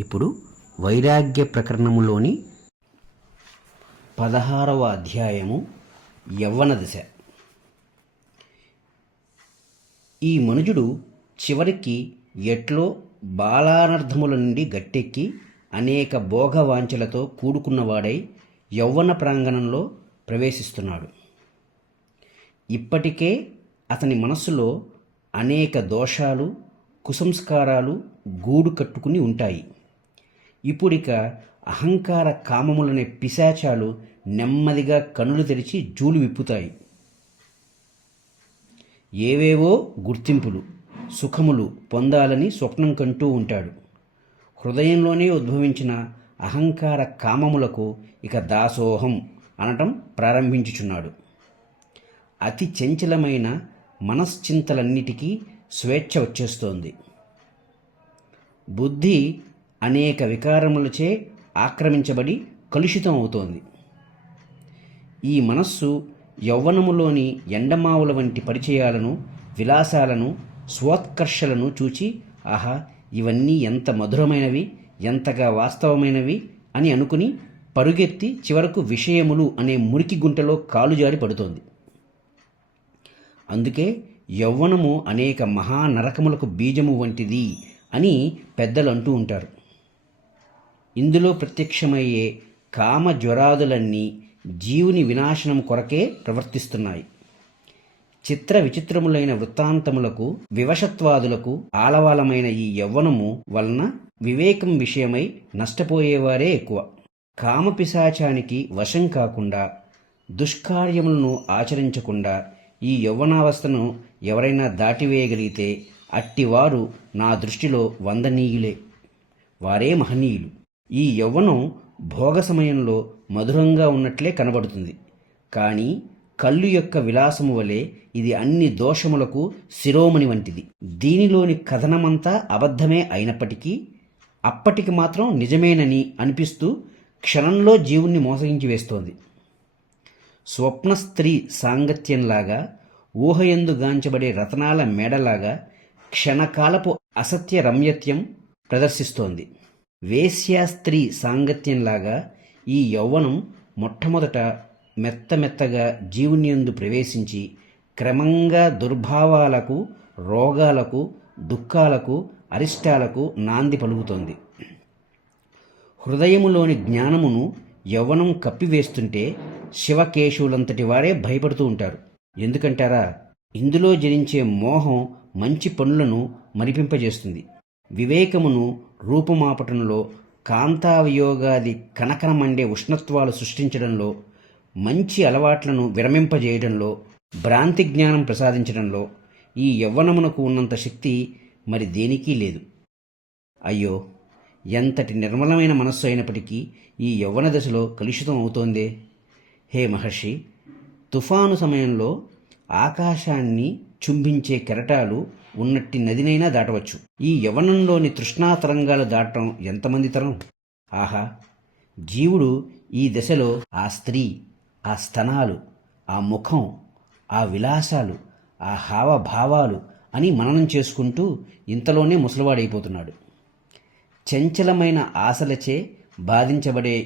ఇప్పుడు వైరాగ్య ప్రకరణములోని 16వ అధ్యాయము యవ్వన దశ. ఈ మనుజుడు చివరికి ఎట్లో బాలానర్థముల నుండి గట్టెక్కి అనేక భోగవాంఛలతో కూడుకున్నవాడై యవ్వన ప్రాంగణంలో ప్రవేశిస్తున్నాడు. ఇప్పటికే అతని మనస్సులో అనేక దోషాలు, కుసంస్కారాలు గూడు కట్టుకుని ఉంటాయి. ఇప్పుడిక అహంకార కామములనే పిశాచాలు నెమ్మదిగా కనులు తెరిచి జూలు విప్పుతాయి. ఏవేవో గుర్తింపులు, సుఖములు పొందాలని స్వప్నం కంటూ ఉంటాడు. హృదయంలోనే ఉద్భవించిన అహంకార కామములకు ఇక దాసోహం అనటం ప్రారంభించుచున్నాడు. అతి చంచలమైన మనశ్చింతలన్నిటికీ స్వేచ్ఛ వచ్చేస్తోంది. బుద్ధి అనేక వికారములచే ఆక్రమించబడి కలుషితం అవుతోంది. ఈ మనస్సు యవ్వనములోని ఎండమావుల వంటి పరిచయాలను, విలాసాలను, స్వోత్కర్షలను చూచి ఆహా, ఇవన్నీ ఎంత మధురమైనవి, ఎంతగా వాస్తవమైనవి అని అనుకుని పరుగెత్తి చివరకు విషయములు అనే మురికి గుంటలో కాలుజారి పడుతోంది. అందుకే యవ్వనము అనేక మహానరకములకు బీజము వంటిది అని పెద్దలు అంటూ ఉంటారు. ఇందులో ప్రత్యక్షమయ్యే కామ జ్వరాదులన్నీ జీవుని వినాశనం కొరకే ప్రవర్తిస్తున్నాయి. చిత్ర విచిత్రములైన వృత్తాంతములకు, వివశత్వాదులకు ఆలవాలమైన ఈ యవ్వనము వలన వివేకం విషయమై నష్టపోయేవారే ఎక్కువ. కామపిశాచానికి వశం కాకుండా, దుష్కార్యములను ఆచరించకుండా ఈ యవ్వనావస్థను ఎవరైనా దాటివేయగలిగితే అట్టివారు నా దృష్టిలో వందనీయులే, వారే మహనీయులు. ఈ యవ్వనం భోగ సమయంలో మధురంగా ఉన్నట్లే కనబడుతుంది. కానీ కళ్ళు యొక్క విలాసము వలె ఇది అన్ని దోషములకు శిరోమణి వంటిది. దీనిలోని కథనమంతా అబద్ధమే అయినప్పటికీ అప్పటికి మాత్రం నిజమేనని అనిపిస్తూ క్షణంలో జీవుణ్ణి మోసగించి వేస్తోంది. స్వప్న స్త్రీ సాంగత్యంలాగా, ఊహయందు గాంచబడే రతనాల మేడలాగా క్షణకాలపు అసత్య రమ్యత్యం ప్రదర్శిస్తోంది. వేశ్యాస్త్రీ సాంగత్యంలాగా ఈ యవ్వనం మొట్టమొదట మెత్తమెత్తగా జీవునియందు ప్రవేశించి క్రమంగా దుర్భావాలకు, రోగాలకు, దుఃఖాలకు, అరిష్టాలకు నాంది పలుకుతోంది. హృదయములోని జ్ఞానమును యవ్వనం కప్పివేస్తుంటే శివకేశవులంతటి వారే భయపడుతూ ఉంటారు. ఎందుకంటారా? ఇందులో జనించే మోహం మంచి పనులను మరిపింపజేస్తుంది. వివేకమును రూపుమాపటంలో, కాంతావియోగాది కనకనమండే ఉష్ణత్వాలు సృష్టించడంలో, మంచి అలవాట్లను విరమింపజేయడంలో, భ్రాంతి జ్ఞానం ప్రసాదించడంలో ఈ యవ్వనమునకు ఉన్నంత శక్తి మరి దేనికి లేదు. అయ్యో, ఎంతటి నిర్మలమైన మనస్సు అయినప్పటికీ ఈ యవ్వన దశలో కలుషితం అవుతోందే. హే మహర్షి, తుఫాను సమయంలో ఆకాశాన్ని చుంబించే కెరటాలు ఉన్నట్టి నదినైనా దాటవచ్చు. ఈ యవ్వనంలోని తృష్ణా తరంగాలు దాటడం ఎంతమంది తరం? ఆహా, జీవుడు ఈ దశలో ఆ స్త్రీ, ఆ స్తనాలు, ఆ ముఖం, ఆ విలాసాలు, ఆ హావభావాలు అని మననం చేసుకుంటూ ఇంతలోనే ముసలివాడైపోతున్నాడు. చంచలమైన ఆశలచే బాధించబడే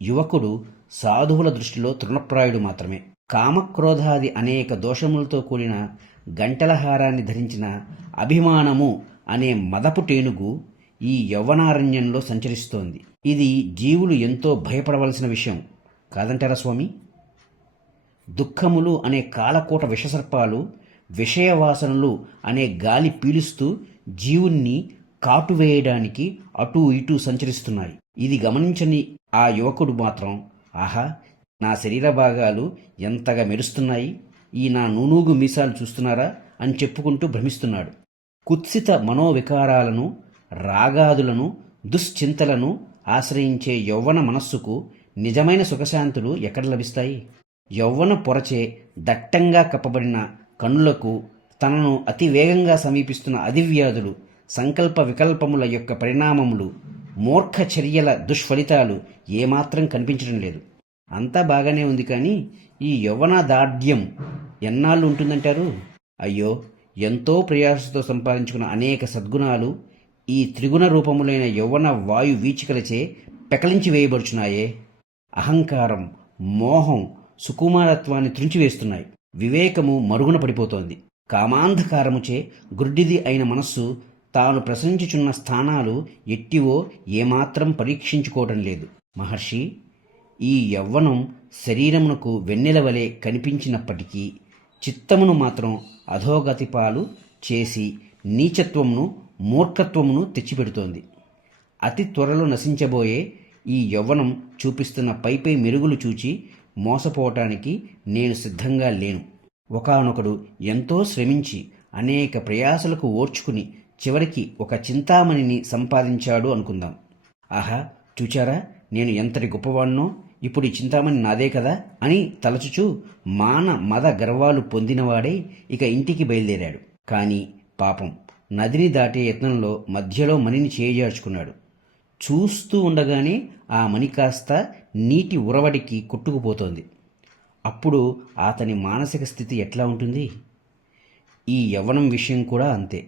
యువకుడు సాధువుల దృష్టిలో తృణప్రాయుడు మాత్రమే. కామక్రోధాది అనేక దోషములతో కూడిన గంటలహారాన్ని ధరించిన అభిమానము అనే మదపు టేనుగు ఈ యవ్వనారణ్యంలో సంచరిస్తోంది. ఇది జీవులు ఎంతో భయపడవలసిన విషయం కాదంటారా స్వామి? దుఃఖములు అనే కాలకూట విషసర్పాలు, విషయవాసనలు అనే గాలి పీలుస్తూ జీవుణ్ణి కాటువేయడానికి అటూ ఇటూ సంచరిస్తున్నాయి. ఇది గమనించని ఆ యువకుడు మాత్రం ఆహా, నా శరీర భాగాలు ఎంతగా మెరుస్తున్నాయి, ఈ నా నూనూగు మీసాలు చూస్తున్నారా అని చెప్పుకుంటూ భ్రమిస్తున్నాడు. కుత్సిత మనోవికారాలను, రాగాదులను, దుశ్చింతలను ఆశ్రయించే యౌవన మనస్సుకు నిజమైన సుఖశాంతులు ఎక్కడ లభిస్తాయి? యౌవన పొరచే దట్టంగా కప్పబడిన కన్నులకు తనను అతి వేగంగా సమీపిస్తున్న అధివ్యాధులు, సంకల్ప వికల్పముల యొక్క పరిణామములు, మూర్ఖ చర్యల దుష్ఫలితాలు ఏమాత్రం కనిపించడం లేదు. అంతా బాగానే ఉంది, కానీ ఈ యవ్వన దార్ఢ్యం ఎన్నాళ్ళు ఉంటుందంటారు? అయ్యో, ఎంతో ప్రయాసతో సంపాదించుకున్న అనేక సద్గుణాలు ఈ త్రిగుణ రూపములైన యవ్వన వాయు వీచికలచే పెకలించి వేయబడుచున్నాయే. అహంకారం, మోహం సుకుమారత్వాన్ని త్రుంచివేస్తున్నాయి. వివేకము మరుగున పడిపోతోంది. కామాంధకారముచే గుడ్డిది అయిన మనస్సు తాను ప్రసరించుచున్న స్థానాలు ఎట్టివో ఏమాత్రం పరీక్షించుకోవటం లేదు. మహర్షి, ఈ యవ్వనం శరీరమునకు వెన్నెల వలె కనిపించినప్పటికీ చిత్తమును మాత్రం అధోగతి పాలు చేసి నీచత్వమును, మూర్ఖత్వమును తెచ్చిపెడుతోంది. అతి త్వరలో నశించబోయే ఈ యవ్వనం చూపిస్తున్న పైపై మెరుగులు చూచి మోసపోవటానికి నేను సిద్ధంగా లేను. ఒకానొకడు ఎంతో శ్రమించి అనేక ప్రయాసలకు ఓర్చుకుని చివరికి ఒక చింతామణిని సంపాదించాడు అనుకుందాం. ఆహా, చూచారా నేను ఎంతటి గొప్పవాణ్ణో, ఇప్పుడు ఈ చింతామణి నాదే కదా అని తలచుచూ మాన మద గర్వాలు పొందినవాడై ఇక ఇంటికి బయలుదేరాడు. కానీ పాపం నదిని దాటే యత్నంలో మధ్యలో మణిని చేజార్చుకున్నాడు. చూస్తూ ఉండగానే ఆ మణి కాస్త నీటి ఉరవడికి కొట్టుకుపోతోంది. అప్పుడు అతని మానసిక స్థితి ఎట్లా ఉంటుంది? ఈ యవ్వనం విషయం కూడా అంతే.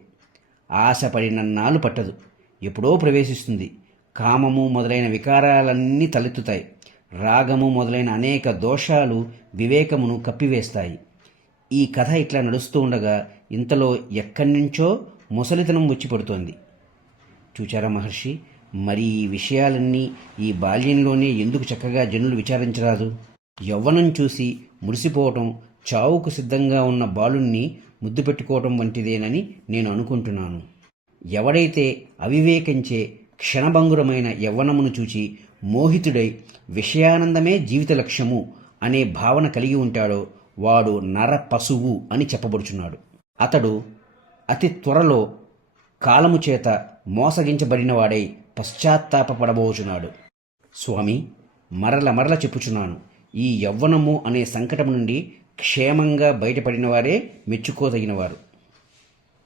ఆశపడినన్నాళ్ళు పట్టదు, ఎప్పుడో ప్రవేశిస్తుంది. కామము మొదలైన వికారాలన్నీ తలెత్తుతాయి. రాగము మొదలైన అనేక దోషాలు వివేకమును కప్పివేస్తాయి. ఈ కథ ఇట్లా నడుస్తూ ఉండగా ఇంతలో ఎక్కడి నుంచో ముసలితనం వచ్చి పడుతోంది. చూచారా మహర్షి, మరి ఈ విషయాలన్నీ ఈ బాల్యంలోనే ఎందుకు చక్కగా జనులు విచారించరాదు? యవ్వనం చూసి మురిసిపోవటం చావుకు సిద్ధంగా ఉన్న బాలుణ్ణి ముద్దు పెట్టుకోవటం వంటిదేనని నేను అనుకుంటున్నాను. ఎవడైతే అవివేకించే క్షణభంగురమైన యవ్వనమును చూచి మోహితుడై విషయానందమే జీవిత లక్ష్యము అనే భావన కలిగి ఉంటాడో వాడు నర పశువు అని చెప్పబడుచున్నాడు. అతడు అతి త్వరలో కాలము చేత మోసగించబడినవాడై పశ్చాత్తాపపడబోచున్నాడు. స్వామి, మరల చెప్పుచున్నాను, ఈ యవ్వనము అనే సంకటం నుండి క్షేమంగా బయటపడినవారే మెచ్చుకోదగినవారు.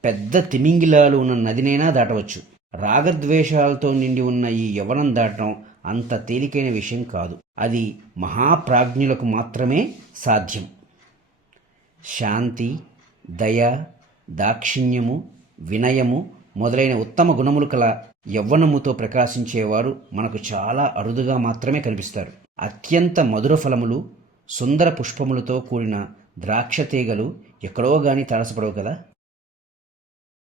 పెద్ద తిమింగిలాలు ఉన్న నదినైనా దాటవచ్చు. రాగద్వేషాలతో నిండి ఉన్న ఈ యవ్వనం దాటడం అంత తేలికైన విషయం కాదు. అది మహాప్రాజ్ఞులకు మాత్రమే సాధ్యం. శాంతి, దయ, దాక్షిణ్యము, వినయము మొదలైన ఉత్తమ గుణములు కల యవ్వనముతో ప్రకాశించేవారు మనకు చాలా అరుదుగా మాత్రమే కనిపిస్తారు. అత్యంత మధుర ఫలములు, సుందర పుష్పములతో కూడిన ద్రాక్ష తీగలు ఎక్కడో గాని తారసపడవు కదా.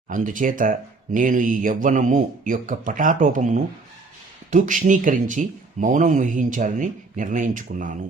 అందుచేత నేను ఈ యవ్వనము యొక్క పటాటోపమును తూక్ష్ణీకరించి మౌనం వహించాలని నిర్ణయించుకున్నాను.